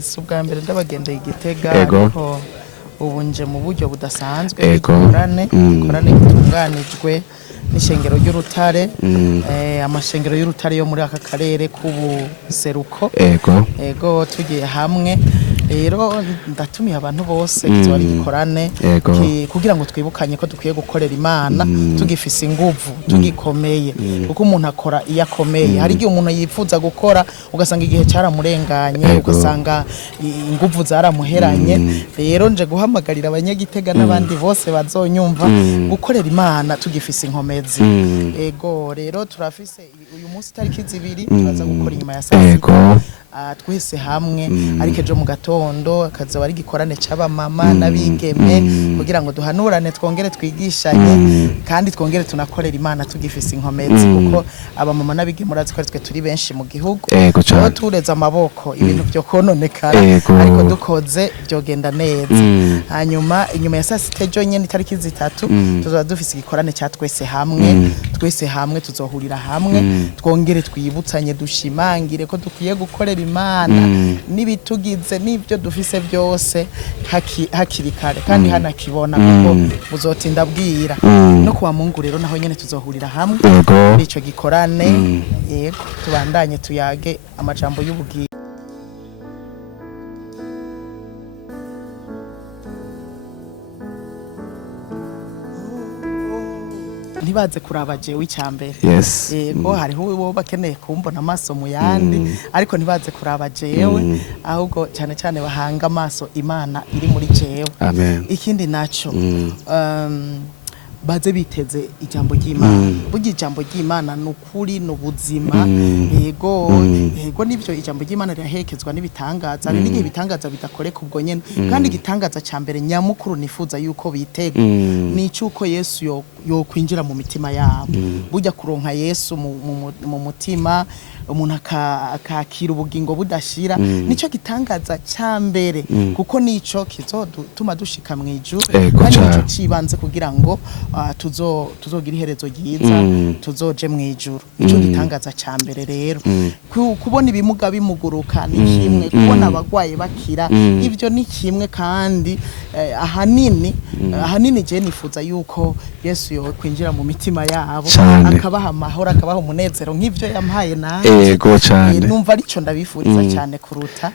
subwa mbere ndabagendeye Gitega ariko ubu nje mu buryo budasanzwe Gikorane gitunganijwe n'ishengero y'urutare amashengero y'urutare yo muri aka karere k'ubuseruko ego tugiye hamwe rero ndatumiye abantu bose kizo ari Gikorane kugira ngo twibukanye ko dukwiye gukorera Imana tugifise inguvu tugikomeye kuko umuntu akora iyo akomeye hari igihe umuntu yifuza gukora ugasanga igihe cyaramurenganye ugasanga inguvu zaramuheranye rero nje guhamagarira abanyagitega n'abandi bose bazonyumva gukorera Imana tugifise inkomezi ego rero turafise uyu munsi tariki 2 turaza gukora inyuma ya saa twese hamwe ariko ejo mu gatondo akazoba ari Gikorane c'aba mama nabigeme kugira ngo duhanurane twongere twigishanye kandi twongere tunakorera Imana tugifise inkomezi kuko aba mama nabigeme murazi ko twe turi benshi mu gihugu aho tureza amaboko ibintu byo kononekara ariko dukoze byogenda neza hanyuma inyuma ya saa 6 ejo nyene tariki 3 tuzoba dufise Gikorane ca twese hamwe tuzohurira hamwe twongere twibutsanye dushimangire ko dukwiye gukorera Imana nibitugize nibyo dufise byose hakiri kare kandi hanakibona kuko muzotinda bwira no kuwa Mungu rero naho nyene tuzohurira hamwe ico Gikorane yego tubandanye tuyage amajambo y'ubugira ntibaze kuraba jewe icyambere yego hariho uwo bakeneye kumbona amaso mu yandi ariko ntibaze kuraba jewe ahubwo cyane cyane bahanga amaso Imana iri muri jewe ikindi naco baze biteze ijambo ry'Imana burya ijambo ry'Imana nukuri n'ubuzima yego nivyo ijambo ry'Imana rirahekezwa n'ibitangaza n'igihe ibitangaza bidakoreka ubwo nyene kandi igitangaza cyambere nyamukuru nifuza yuko bitega ni cyuko Yesu yo kwinjira mu mitima yabo burya kuronka Yesu mu mutima umuntu akakira ubugingo budashira nico gitangaza cyambere kuko nico kizotuma dushika mu ijuru kandi nico cibanze kugira ngo tuzogira iherezo ryiza tuzoje mu ijuru nico gitangaza cyambere rero kubona ibimuga bimuguruka ni kimwe kubona abagwaye bakira ivyo ni kimwe kandi ahanini je nifuza yuko Yesu yo kwinjira mu mitima yabo akabaha amahoro akabaha umunezero nk'ivyo yampaye nawe numva arico ndabifuriza cyane kuruta